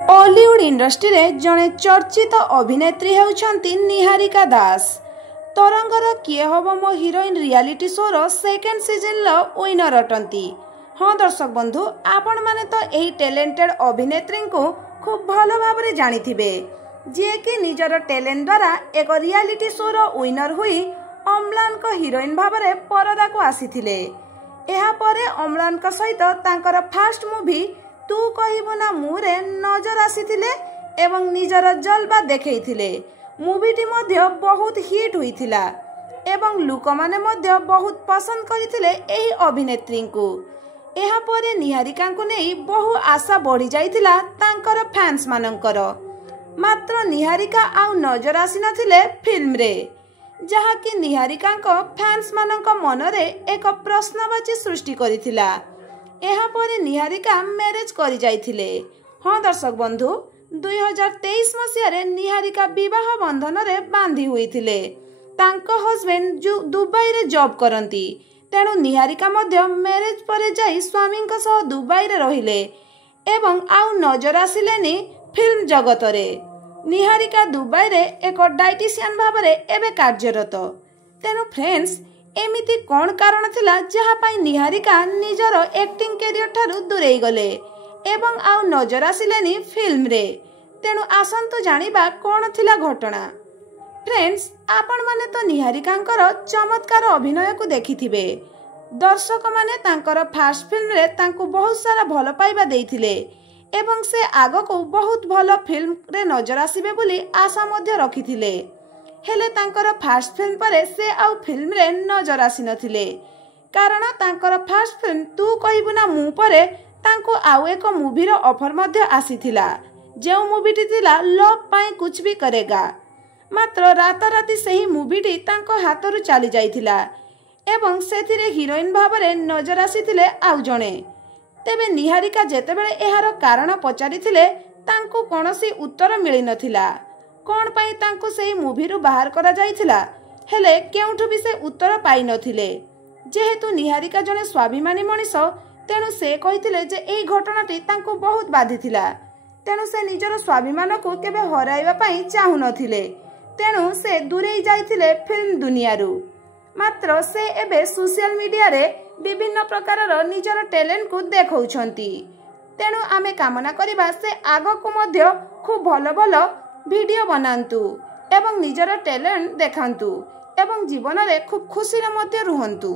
Bollywood industry रे जड़े चर्चित अभिनेत्री होउछंती निहारिका दास। तरंगर किए हब मो हीरोइन रियलिटी शो रो सेकेंड सीजन लो विनर अटंती। हाँ दर्शक बंधु, आपण माने तो एही टैलेंटेड अभिनेत्री को खूब भल भाबरे जानिथिबे, जे कि निजर टैलेंट द्वारा एक रियलिटी शो रो विनर हुई अम्लान को हीरोइन भाबरे परदा को आसीथिले। एहा परे अम्लान को सहित तांकर फास्ट मूवी तू कहबो ना मुरे नजर आसीथिले एवं निजर जलवा देखैथिले। मूवीटी मध्य बहुत हिट हुईथिला एवं लोक माने मध्य बहुत पसंद करिथिले एही अभिनेत्री को। एहा परे निहारिका को नै बहु आशा बढ़ी जाइथिला तांकर फैंस मानकर। मात्र निहारिका आउ नजर आसी नथिले फिल्म रे, जहा कि निहारिका को फैंस मानक मनरे एक प्रश्नवाची सृष्टि करिथिला। एहा परे निहारिका मैरिज करि जाइथिले। हाँ दर्शक बंधु, 2023 मसीह निहारिका विवाह बंधन रे बांधी हुईथिले। तांको हस्बैंड जो दुबई रे जॉब करंती, तेणु निहारिका मध्य मैरिज परे जाई स्वामी सह दुबई रे रहिले एवं आउ नजर आसिलेनी फिल्म जगत रे। निहारिका दुबई रे एक डाइटिशियन भाबरे एबे कार्यरत। तेणु फ्रेंड्स, एमिति कौन कारण थिला जहा पाई निहारिका निजर एक्टिंग कैरियर ठारू दूरेई गले एवं आउ नजर आसिलेनी फिल्म रे। तेणु आसंतु जानिबा कौन थिला घटना। फ्रेंड्स, आपण माने तो निहारिकांकर चमत्कार अभिनय को देखिथिबे। दर्शक माने तांकर फास्ट फिल्म रे तांको बहुत सारा भल पाइबा देइथिले एवं से आगो को बहुत भल फिल्म रे नजर आसीबे बोली आशा मध्य रखिथिले। हेले तांकर फास्ट फिल्म परे से आउ फिल्म रे नजर आसी नथिले, कारण तांकर फास्ट फिल्म तू कहबो ना मु परे तांको आउ एक मूवी रो ऑफर मध्य आसीथिला, जेउ मूवीटी थिला लव पाई कुछ भी करेगा। मात्र राताराती सही मूवीटी तांको हातरु चली जाइथिला एवं सेथिरे हीरोइन भाबरे नजर आसीथिले आउ जणे। तेबे निहारिका जेतेबेले एहार कारण पचारिथिले तांको कोनोसी उत्तर मिली नथिला। कौन पाई तांको सेही मूवी रु बाहर करा जाइथिला, हेले केउठु भी से उत्तर पाई नथिले। जेहेतु निहारिका जने स्वाभिमानी मनीष, तेणु से कहिथिले जे एही घटनाटी तांको बहुत बाधिथिला। तेणु से निजर स्वाभिमान को केबे हराइबा पाई चाहु नथिले। तेणु से दूरेई जाइथिले फिल्म दुनिया रु। मात्र से एबे सोशल मीडिया रे विभिन्न प्रकार निजर टैलेंट को देखौछंती। तेणु आमे कामना करिबा से आगो को मध्य खूब भलो भलो वीडियो बनांतु एवं निजर टैलेंट देखांतु एवं जीवन रे खूब खुशी रे मध्य रुहंतु।